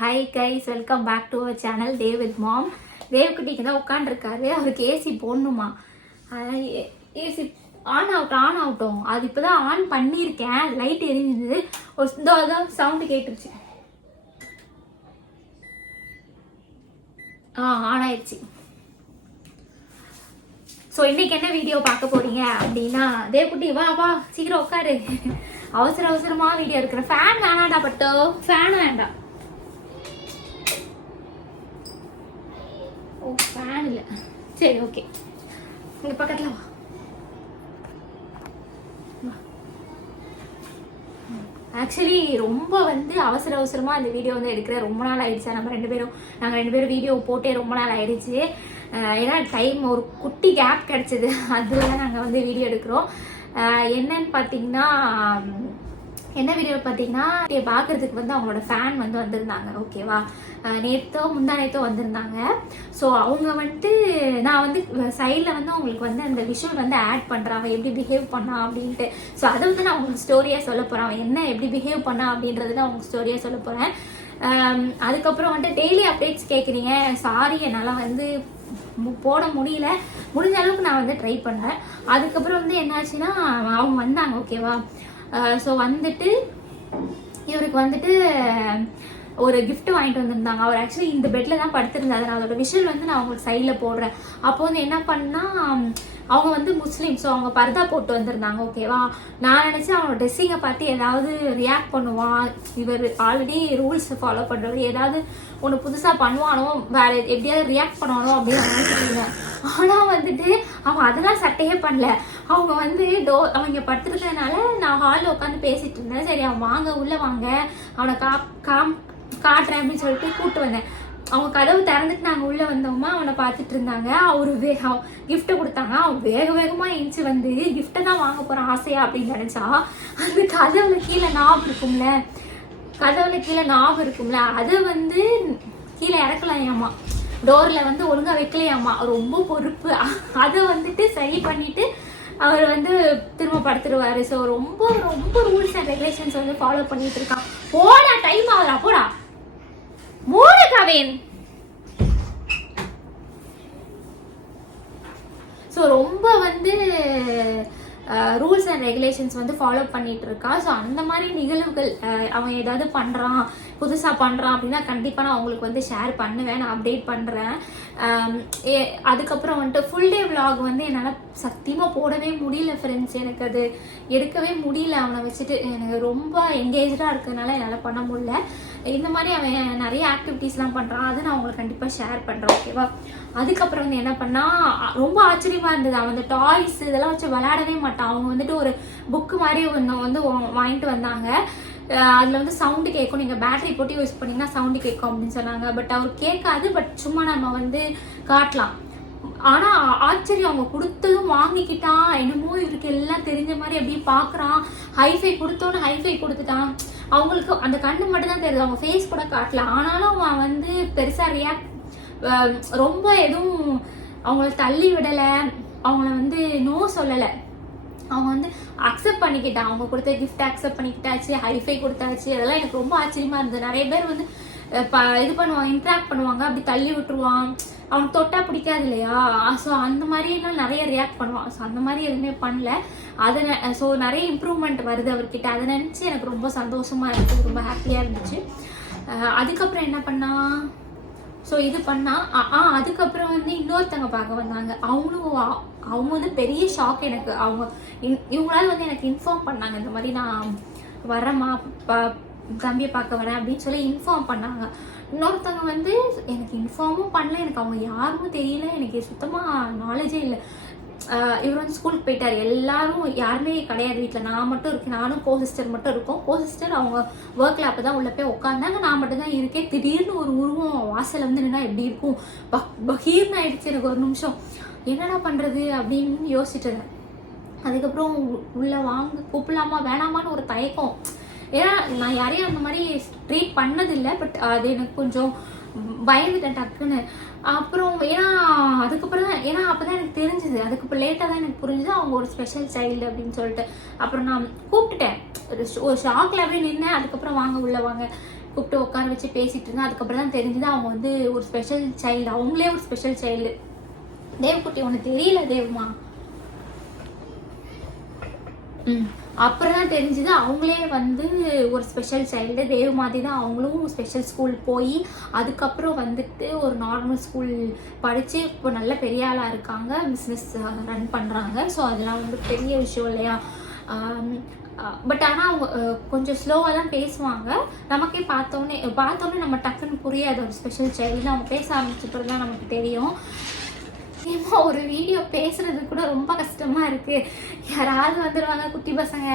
Hi guys, welcome back to our channel day with mom. தேவ்குட்டிக்கு தான் உட்காந்துருக்காரு. அவருக்கு ஏசி போடணுமா, ஏசி ஆன் ஆகட்டும். அது இப்போ தான் ஆன் பண்ணியிருக்கேன். லைட் எரிஞ்சுது. அதான் சவுண்டு கேட்டுருச்சு. ஆன் ஆயிடுச்சு. ஸோ இன்னைக்கு என்ன வீடியோ பார்க்க போறீங்க அப்படின்னா, தேவ்குட்டி வா வா சீக்கிரம் உட்காரு. அவசரமா வீடியோ எடுக்கிறேன். ஃபேன் வேணாண்டா, பட்டோ ஃபேன் வேண்டாம். ஓ ஃபேன் இல்லை, சரி ஓகே. இங்கே பக்கத்தில் வா. ஆக்சுவலி ரொம்ப அவசரமா இந்த வீடியோ எடுக்கிறேன். ரொம்ப நாள் ஆயிடுச்சு. நாங்கள் ரெண்டு பேரும் வீடியோ போட்டே ரொம்ப நாள் ஆயிடுச்சு. ஏன்னா டைம் ஒரு குட்டி கேப் கிடைச்சிது. அதில் நாங்கள் வீடியோ எடுக்கிறோம். என்னன்னு பார்த்தீங்கன்னா, என்ன வீடியோ பார்த்தீங்கன்னா, பார்க்கறதுக்கு அவங்களோட ஃபேன் வந்திருந்தாங்க. ஓகேவா, முந்தா நேத்தோ வந்திருந்தாங்க. ஸோ அவங்க நான் சைடில் அவங்களுக்கு அந்த விஷுவல் ஆட் பண்ணுறேன். அவன் எப்படி பிஹேவ் பண்ணா அப்படின்ட்டு. ஸோ அதை நான் உங்களுக்கு ஸ்டோரியாக சொல்ல போகிறேன். அவன் என்ன எப்படி பிஹேவ் பண்ணா அப்படின்றது தான் உங்களுக்கு ஸ்டோரியாக சொல்ல போகிறேன். அதுக்கப்புறம் டெய்லி அப்டேட்ஸ் கேட்குறீங்க. சாரி, என்னால் போட முடியல. முடிஞ்ச அளவுக்கு நான் ட்ரை பண்ணேன். அதுக்கப்புறம் என்னாச்சுன்னா, அவங்க வந்தாங்க. ஓகேவா, ஸோ இவருக்கு ஒரு கிஃப்ட் வாங்கிட்டு வந்திருந்தாங்க. அவர் ஆக்சுவலி இந்த பெட்டில் தான் படுத்திருந்தாரு. நான் அதோட விஷுவல் நான் அவங்களுக்கு சைடில் போடுறேன். அப்போ என்ன பண்ணா, அவங்க முஸ்லீம். ஸோ அவங்க பர்தா போட்டு வந்திருந்தாங்க. ஓகேவா, நான் நினச்சேன் அவனோட ட்ரெஸ்ஸிங்கை பார்த்து ஏதாவது ரியாக்ட் பண்ணுவான். இவர் ஆல்ரெடி ரூல்ஸ் ஃபாலோ பண்ணுறவர், ஏதாவது ஒன்று புதுசாக பண்ணுவானோ, வேற எப்படியாவது ரியாக்ட் பண்ணுவானோ அப்படின்னு நினைச்சிருந்தேன். ஆனால் அவன் அதெல்லாம் சட்டையே பண்ணல. அவங்க அவங்க படுத்துருக்கிறதுனால நான் ஹாலில் உட்காந்து பேசிட்டு இருந்தேன். சரி அவன் வாங்க உள்ள வாங்க, அவனை காட்டுறேன் அப்படின்னு சொல்லிட்டு கூப்பிட்டு வந்தேன். அவங்க கதவு திறந்துட்டு நாங்கள் உள்ளே வந்தோமா, அவனை பார்த்துட்டு இருந்தாங்க. அவரு கிஃப்ட்டை கொடுத்தாங்க. அவன் வேகமாக எஞ்சி கிஃப்ட்டை தான் வாங்க போகிறான் ஆசையா அப்படின்னு நினச்சா, அந்த கதவுல கீழே நாப் இருக்கும்ல, அதை கீழே இறக்கலையாமா, டோரில் ஒழுங்காக வைக்கலையாமா. ரொம்ப பொறுப்பு. அதை சரி பண்ணிட்டு அவர் திரும்ப படுத்துருவாரு. ஸோ ரொம்ப ரூல்ஸ் அண்ட் ரெகுலேஷன்ஸ் ஃபாலோ பண்ணிட்டு இருக்கான். போடா, டைம் ஆகுதா, போடா மூலகவேன். ஸோ ரொம்ப ரூல்ஸ் அண்ட் ரெகுலேஷன்ஸ் ஃபாலோ பண்ணிட்டு இருக்கா. ஸோ அந்த மாதிரி நிகழ்வுகள் அவன் ஏதாவது பண்ணுறான், புதுசாக பண்ணுறான் அப்படின்னா கண்டிப்பாக நான் அவங்களுக்கு ஷேர் பண்ணுவேன், நான் அப்டேட் பண்ணுறேன். அதுக்கப்புறம் ஃபுல் டே விலாக் என்னால் சத்தியமாக போடவே முடியல ஃப்ரெண்ட்ஸ். எனக்கு அது எடுக்கவே முடியல. அவனை வச்சுட்டு எனக்கு ரொம்ப என்கேஜாக இருக்கிறதுனால என்னால் பண்ண முடியல. இந்த மாதிரி அவன் நிறைய ஆக்டிவிட்டீஸ்லாம் பண்ணுறான். அதை நான் உங்களுக்கு கண்டிப்பாக ஷேர் பண்ணுறேன். ஓகேவா, அதுக்கப்புறம் என்ன பண்ணா, ரொம்ப ஆச்சரியமாக இருந்தது. அவன் டாய்ஸ் இதெல்லாம் வச்சு விளையாடவே மாட்டான். அவங்க ஒரு புக்கு மாதிரி ஒன்று வாங்கிட்டு வந்தாங்க. அதில் சவுண்டு கேட்கும், நீங்கள் பேட்டரி போட்டு யூஸ் பண்ணிங்கன்னா சவுண்டு கேட்கும் அப்படின்னு சொன்னாங்க. பட் அவர் கேட்காது. பட் சும்மா நம்ம காட்டலாம். ஆனால் ஆச்சரியம், அவங்க கொடுத்ததும் வாங்கிக்கிட்டான். என்னமோ இவருக்கு எல்லாம் தெரிஞ்ச மாதிரி அப்படியே பார்க்குறான். ஹைஃபை கொடுத்துட்டான். அவங்களுக்கு அந்த கண்ணு மட்டும் தான் தெரியுது, அவங்க ஃபேஸ் கூட காட்டல. ஆனாலும் அவன் பெருசாக ரியாக்ட் ரொம்ப எதுவும் அவங்கள தள்ளி விடலை, அவங்கள நோ சொல்லலை. அவங்க அக்செப்ட் பண்ணிக்கிட்டான். அவங்க கொடுத்த கிஃப்ட் அக்செப்ட் பண்ணிக்கிட்டாச்சு, ஹைஃபை கொடுத்தாச்சு. அதெல்லாம் எனக்கு ரொம்ப ஆச்சரியமா இருந்தது. நிறைய பேர் இது பண்ணுவாங்க, இன்ட்ராக்ட் பண்ணுவாங்க, அப்படி தள்ளி விட்டுருவான். அவனுக்கு தொட்டா பிடிக்காது இல்லையா. ஸோ அந்த மாதிரிலாம் நிறைய ரியாக்ட் பண்ணுவான். ஸோ அந்த மாதிரி எதுவுமே பண்ணல. ஸோ நிறைய இம்ப்ரூவ்மெண்ட் வருது அவர்கிட்ட. அதை நினச்சி எனக்கு ரொம்ப சந்தோஷமா இருந்துச்சு, ரொம்ப ஹாப்பியாக இருந்துச்சு. அதுக்கப்புறம் என்ன பண்ணா, ஸோ இது பண்ணா. அதுக்கப்புறம் இன்னொருத்தங்க பார்க்க வந்தாங்க. அவங்க பெரிய ஷாக் எனக்கு. இவங்களால எனக்கு இன்ஃபார்ம் பண்ணாங்க, இந்த மாதிரி நான் வரேம்மா, தம்பியை பார்க்க வரேன் அப்படின்னு சொல்லி இன்ஃபார்ம் பண்ணாங்க. இன்னொருத்தவங்க எனக்கு இன்ஃபார்மும் பண்ணல, எனக்கு அவங்க யாருக்கும் தெரியல, எனக்கு சுத்தமாக நாலேஜே இல்லை. இவர் ஸ்கூலுக்கு போயிட்டார். எல்லாரும் யாருமே கிடையாது வீட்டில். நான் மட்டும் இருக்கேன். நானும் சிஸ்டர் மட்டும் இருக்கோம். சிஸ்டர் அவங்க ஒர்க்கில் அப்போ தான் உள்ள போய் உட்காந்தாங்க. நான் மட்டும் தான் இருக்கேன். திடீர்னு ஒரு உருவம் வாசல் நின்னா எப்படி இருக்கும், பகீர்னு ஆயிடுச்சு. எனக்கு ஒரு நிமிஷம் என்னடா பண்ணுறது அப்படின்னு யோசிச்சுட்டு. அதுக்கப்புறம் உள்ள வாங்க கூப்பிடலாமா வேணாமான்னு ஒரு தயக்கம். ஏன்னா நான் யாரையும் அந்த மாதிரி ட்ரீட் பண்ணதில்லை. பட் அது எனக்கு கொஞ்சம் பயந்துட்டேன் டக்குன்னு. அப்புறம் அதுக்கப்புறம் தான் அப்போதான் எனக்கு தெரிஞ்சுது. அதுக்கப்புறம் லேட்டாக தான் எனக்கு புரிஞ்சுது அவங்க ஒரு ஸ்பெஷல் சைல்டு அப்படின்னு சொல்லிட்டு. அப்புறம் நான் கூப்பிட்டுட்டேன், ஒரு ஷாக்கில் அப்படியே நின்னேன். அதுக்கப்புறம் வாங்க உள்ள வாங்க கூப்பிட்டு உட்கார வச்சு பேசிட்டு இருந்தேன். அதுக்கப்புறம் தான் தெரிஞ்சது அவங்க வந்து ஒரு ஸ்பெஷல் சைல்டு, அவங்களே ஒரு ஸ்பெஷல் சைல்டு. தேவக்குட்டி உனக்கு தெரியல தேவமா? அப்புறம் தான் தெரிஞ்சுது அவங்களே வந்து ஒரு ஸ்பெஷல் சைல்டு. தேவ் மாதிரி தான் அவங்களும் ஸ்பெஷல் ஸ்கூல் போய் அதுக்கப்புறம் வந்துட்டு ஒரு நார்மல் ஸ்கூல் படித்து இப்போ நல்ல பெரிய ஆளாக இருக்காங்க, பிஸ்னஸ் ரன் பண்ணுறாங்க. ஸோ அதெல்லாம் வந்து பெரிய விஷயம் இல்லையா? பட் ஆனால் அவங்க கொஞ்சம் ஸ்லோவாக தான் பேசுவாங்க. நமக்கே பார்த்தோன்னே நம்ம டக்குன்னு புரியாது ஒரு ஸ்பெஷல் சைல்டு. அவங்க பேச ஆரம்பிச்சப்பறம் தான் நமக்கு தெரியும். ஏமா ஒரு வீடியோ பேசுறது கூட ரொம்ப கஷ்டமா இருக்கு. யாராவது வந்துடுவாங்க குட்டி பசங்க,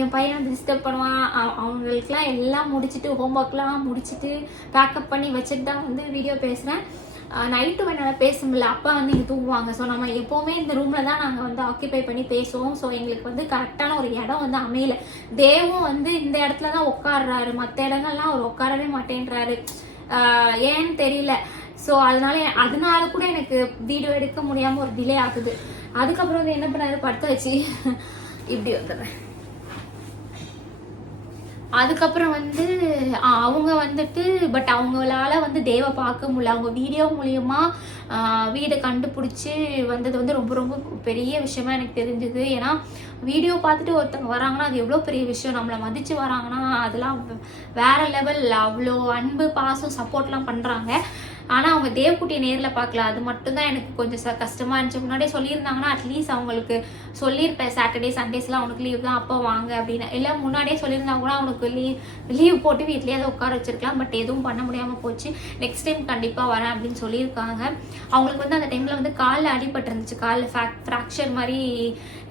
என் பையன் வந்து டிஸ்டர்ப் பண்ணுவான். அவங்களுக்குலாம் எல்லாம் முடிச்சுட்டு ஹோம்ஒர்க்லாம் முடிச்சுட்டு பேக்கப் பண்ணி வச்சுட்டு தான் வந்து வீடியோ பேசுகிறேன். நைட்டு என்னால் பேச முடியல, அப்பா வந்து இங்கே தூங்குவாங்க. ஸோ நம்ம எப்போவுமே இந்த ரூமில் தான் நாங்கள் வந்து ஆக்கியபை பண்ணி பேசுவோம். ஸோ எங்களுக்கு வந்து கரெக்டான ஒரு இடம் வந்து அமையல. தேவும் வந்து இந்த இடத்துல தான் உட்காடுறாரு, மற்ற இடங்கள்லாம் அவர் உட்காரவே மாட்டேன்றாரு. ஏன்னு தெரியல. ஸோ அதனால கூட எனக்கு வீடியோ எடுக்க முடியாமல் ஒரு டிலே ஆகுது. அதுக்கப்புறம் வந்து என்ன பண்ணாரு, படுத்த வச்சு இப்படி வந்துடுறேன். அதுக்கப்புறம் வந்து அவங்க வந்துட்டு பட் அவங்களால வந்து தேவை பார்க்க முடியல. அவங்க வீடியோ மூலியமா வீடை கண்டுபிடிச்சி வந்தது வந்து ரொம்ப ரொம்ப பெரிய விஷயமா எனக்கு தெரிஞ்சுது. ஏன்னா வீடியோ பார்த்துட்டு ஒருத்தவங்க வராங்கன்னா அது எவ்வளோ பெரிய விஷயம். நம்மளை மதித்து வராங்கன்னா அதெல்லாம் வேற லெவல். அவ்வளோ அன்பு பாசம் சப்போர்ட்லாம் பண்ணுறாங்க. ஆனால் அவங்க தேவக்குட்டியை நேரில் பார்க்கல. அது மட்டும்தான் எனக்கு கொஞ்சம் கஷ்டமாக இருந்துச்சு. முன்னாடியே சொல்லியிருந்தாங்கன்னா அட்லீஸ்ட் அவங்களுக்கு சொல்லியிருப்பேன், சாட்டர்டே சண்டேஸ்லாம் அவனுக்கு லீவ் தான், அப்போ வாங்க அப்படின்னு. இல்லை முன்னாடியே சொல்லியிருந்தா கூட அவனுக்கு லீவ் போட்டு வீட்லேயே அதை உட்கார வச்சிருக்கலாம். பட் எதுவும் பண்ண முடியாமல் போச்சு. நெக்ஸ்ட் டைம் கண்டிப்பாக வரேன் அப்படின்னு சொல்லியிருக்காங்க. அவங்களுக்கு வந்து அந்த டைமில் வந்து காலில் அடிபட்டுருந்துச்சு, காலில் ஃப்ராக்சர் மாதிரி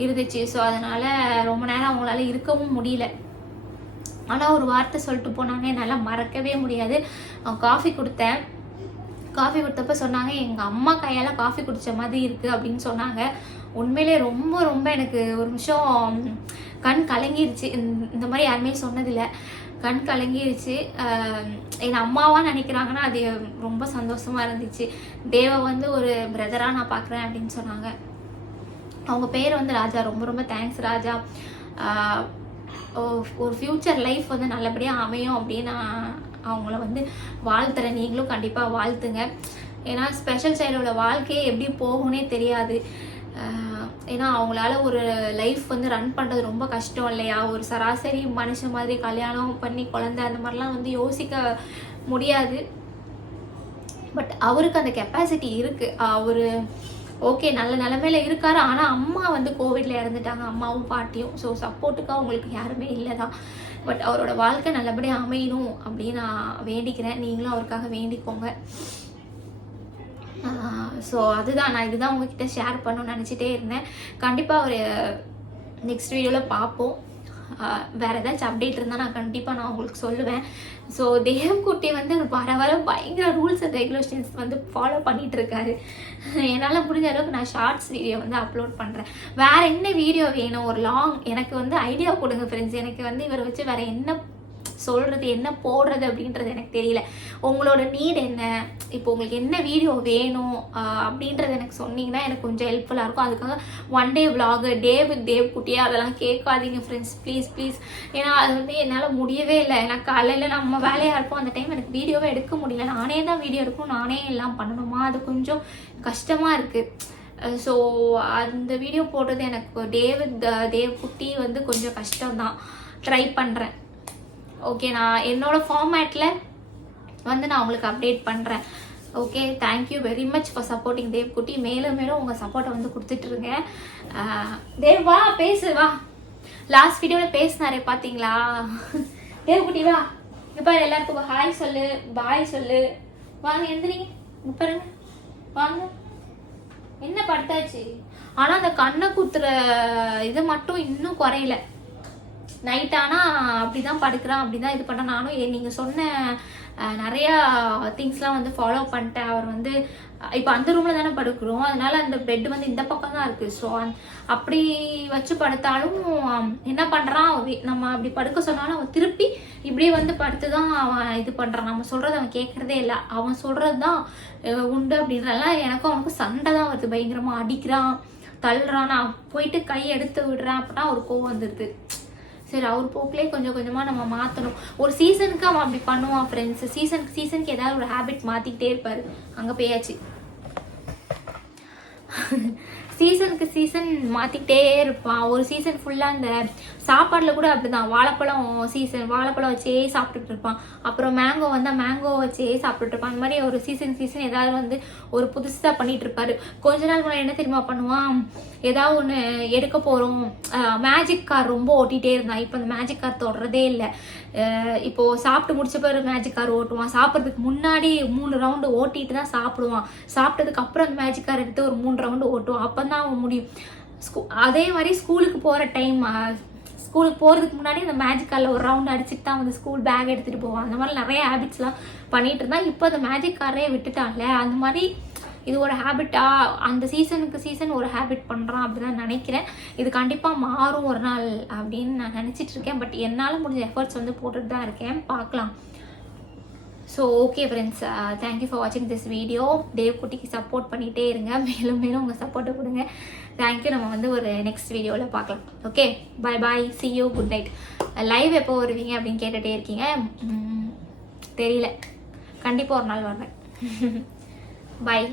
இருந்துச்சு. ஸோ அதனால் ரொம்ப நேரம் அவங்களால இருக்கவும் முடியல. ஆனால் ஒரு வார்த்தை சொல்லிட்டு போனாங்க, என்னால் மறக்கவே முடியாது. காஃபி கொடுத்தப்ப சொன்னாங்க, எங்கள் அம்மா கையால் காஃபி குடித்த மாதிரி இருக்குது அப்படின்னு சொன்னாங்க. உண்மையிலே ரொம்ப ரொம்ப எனக்கு ஒரு நிமிஷம் கண் கலங்கிருச்சு. இந்த மாதிரி யாருமே சொன்னதில்லை. கண் கலங்கிருச்சு. என் அம்மாவாக நினைக்கிறாங்கன்னா அது ரொம்ப சந்தோஷமாக இருந்துச்சு. தேவை வந்து ஒரு பிரதராக நான் பார்க்குறேன் அப்படின்னு சொன்னாங்க. அவங்க பேர் வந்து ராஜா. ரொம்ப ரொம்ப தேங்க்ஸ் ராஜா. ஒரு ஃப்யூச்சர் லைஃப் வந்து நல்லபடியாக அமையும் அப்படின்னு நான் அவங்கள வந்து வாழ்த்துறேன். நீங்களும் கண்டிப்பாக வாழ்த்துங்க. ஏன்னா ஸ்பெஷல் சைல்டோட வாழ்க்கையே எப்படி போகும்னே தெரியாது. ஏன்னா அவங்களால ஒரு லைஃப் வந்து ரன் பண்ணுறது ரொம்ப கஷ்டம் இல்லையா? ஒரு சராசரி மனுஷன் மாதிரி கல்யாணம் பண்ணி குழந்தை அந்த மாதிரிலாம் வந்து யோசிக்க முடியாது. பட் அவருக்கு அந்த கெப்பாசிட்டி இருக்குது. அவர் ஓகே நல்ல நிலமையில இருக்காரு. ஆனால் அம்மா வந்து கோவிட்ல இறந்துட்டாங்க, அம்மாவும் பாட்டியும். ஸோ சப்போர்ட்டுக்கு அவங்களுக்கு யாருமே இல்லை தான். பட் அவரோட வாழ்க்கை நல்லபடியாக அமையணும் அப்படின்னு நான் வேண்டிக்கிறேன். நீங்களும் அவருக்காக வேண்டிக்கோங்க. ஸோ அதுதான் நான் இதுதான் உங்ககிட்ட ஷேர் பண்ணணும்னு நினச்சிட்டே இருந்தேன். கண்டிப்பாக ஒரு நெக்ஸ்ட் வீடியோவில் பார்ப்போம். வேறு ஏதாச்சும் அப்டேட் இருந்தால் நான் கண்டிப்பாக நான் உங்களுக்கு சொல்லுவேன். ஸோ தேவக்குட்டி வந்து வர பயங்கர ரூல்ஸ் அண்ட் ரெகுலேஷன்ஸ் வந்து ஃபாலோ பண்ணிகிட்டு இருக்காரு. என்னால் முடிஞ்ச அளவுக்கு நான் ஷார்ட்ஸ் வீடியோ வந்து அப்லோட் பண்ணுறேன். வேறு என்ன வீடியோ வேணும், ஒரு லாங் எனக்கு வந்து ஐடியா கொடுங்க ஃப்ரெண்ட்ஸ். எனக்கு வந்து இவரை வச்சு வேறு என்ன சொல்கிறது, என்ன போடுறது அப்படின்றது எனக்கு தெரியல. உங்களோட நீட் என்ன, இப்போ உங்களுக்கு என்ன வீடியோ வேணும் அப்படின்றது எனக்கு சொன்னீங்கன்னா எனக்கு கொஞ்சம் ஹெல்ப்ஃபுல்லாக இருக்கும். அதுக்காக ஒன் டே விலாகு தேவ்குட்டியா அதெல்லாம் கேட்காதீங்க ஃப்ரெண்ட்ஸ், ப்ளீஸ் ப்ளீஸ். ஏன்னா அது வந்து என்னால் முடியவே இல்லை. எனக்கு காலையில் நம்ம வேலையாக இருப்போம், அந்த டைம் எனக்கு வீடியோவே எடுக்க முடியல. நானே தான் வீடியோ எடுக்கும், நானே எல்லாம் பண்ணணுமா, அது கொஞ்சம் கஷ்டமாக இருக்குது. ஸோ அந்த வீடியோ போடுறது எனக்கு தேவ்குட்டி வந்து கொஞ்சம் கஷ்டம்தான். ட்ரை பண்ணுறேன். ஓகே, நான் என்னோடய ஃபார்மேட்டில் வந்து நான் உங்களுக்கு அப்டேட் பண்ணுறேன். Okay, thank you very much for supporting Devkutty. மேலும் மேலும் உங்கள் சப்போர்ட்டை வந்து கொடுத்துட்ருங்க. தேவ் வா பேசு, வா. லாஸ்ட் வீடியோவில் பேசினாரே பார்த்தீங்களா? தேவ்குட்டி வா, இப்போ எல்லாருக்கும் ஹாய் சொல்லு, பாய் சொல்லு. வாங்க எந்திரிங்க, பாருங்க வாங்க. என்ன படுத்தாச்சு? ஆனால் அந்த கண்ணை குத்துற இது மட்டும் இன்னும் குறையல. நைட் ஆனால் அப்படி தான் படுக்கிறான், அப்படி தான் இது பண்ணுறேன். நானும் நீங்கள் சொன்ன நிறையா திங்ஸ்லாம் வந்து ஃபாலோ பண்ணிட்டேன். அவர் வந்து இப்போ அந்த ரூமில் தானே படுக்கிறோம், அதனால அந்த பெட் வந்து இந்த பக்கம் தான் இருக்குது. ஸோ அப்படி வச்சு படுத்தாலும் என்ன பண்ணுறான், நம்ம அப்படி படுக்க சொன்னாலும் அவன் திருப்பி இப்படியே வந்து படுத்து தான் அவன் இது பண்ணுறான். நம்ம சொல்கிறது அவன் கேட்குறதே இல்லை, அவன் சொல்கிறது தான் உண்டு அப்படின்றலாம். எனக்கும் அவனுக்கு சண்டை தான் வருது. பயங்கரமாக அடிக்கிறான், தள்ளுறான். நான் போயிட்டு கை எடுத்து விடுறேன் அப்படின்னா ஒரு கோவம் வந்துடுது. சரி அவர் போக்கிலே கொஞ்சம் கொஞ்சமாக நம்ம மாற்றணும். ஒரு சீசனுக்கு அவன் அப்படி பண்ணுவான் ஃப்ரெண்ட்ஸ். சீசனுக்கு ஏதாவது ஒரு ஹேபிட் மாற்றிக்கிட்டே இருப்பார். அங்கே போயாச்சு. சீசனுக்கு சீசன் மாற்றிக்கிட்டே இருப்பான். ஒரு சீசன் ஃபுல்லாக இந்த சாப்பாடில் கூட அப்படிதான். வாழைப்பழம் வாழைப்பழம் வச்சே சாப்பிட்டுட்டு இருப்பான். அப்புறம் மேங்கோ வந்தால் மேங்கோ வச்சே சாப்பிட்டுட்டு இருப்பான். அந்த மாதிரி ஒரு சீசன் ஏதாவது வந்து ஒரு புதுசாக பண்ணிட்டு இருப்பாரு. கொஞ்ச நாள் முன்னாடி என்ன தெரியுமா பண்ணுவான், ஏதாவது ஒன்று எடுக்க போகிறோம், மேஜிக் கார் ரொம்ப ஓட்டிகிட்டே இருந்தான். இப்போ அந்த மேஜிக் கார் தொடரதே இல்லை. இப்போது சாப்பிட்டு முடிச்ச பிறகு மேஜிக் கார் ஓட்டுவான். சாப்பிட்றதுக்கு முன்னாடி 3 ரவுண்டு ஓட்டிட்டு தான் சாப்பிடுவான். சாப்பிட்டதுக்கு அப்புறம் அந்த மேஜிக் கார் எடுத்து ஒரு 3 ரவுண்டு ஓட்டுவான். அப்போ தான் அவன் முடியும். அதே மாதிரி ஸ்கூலுக்கு போகிறதுக்கு முன்னாடி அந்த மேஜிக் காரில் ஒரு ரவுண்ட் அடிச்சுட்டு தான் வந்து ஸ்கூல் பேக் எடுத்துகிட்டு போவான். அந்த மாதிரி நிறைய ஹேபிட்ஸ்லாம் பண்ணிட்டு இருந்தான். இப்போ அந்த மேஜிக் காரே விட்டுட்டான்ல. அந்த மாதிரி இது ஒரு ஹேபிட்டா, அந்த சீசன் ஒரு ஹேபிட் பண்ணுறான் அப்படிதான் நினைக்கிறேன். இது கண்டிப்பாக மாறும் ஒரு நாள் அப்படின்னு நான் நினச்சிட்டு இருக்கேன். பட் என்னால் முடிஞ்ச எஃபர்ட்ஸ் வந்து போட்டுட்டு தான் இருக்கேன். பார்க்கலாம். So okay friends, thank you for வாட்சிங் திஸ் வீடியோ. தேவ் குட்டிக்கு சப்போர்ட் பண்ணிகிட்டே இருங்க. மேலும் மேலும் உங்கள் சப்போர்ட்டை கொடுங்க. தேங்க்யூ. நம்ம வந்து ஒரு நெக்ஸ்ட் வீடியோவில் பார்க்கலாம். Okay, bye bye, see you, good night. Live எப்போ வருவீங்க அப்படின்னு கேட்டுகிட்டே இருக்கீங்க. தெரியல, கண்டிப்பாக ஒரு நாள் வருவேன். பாய்.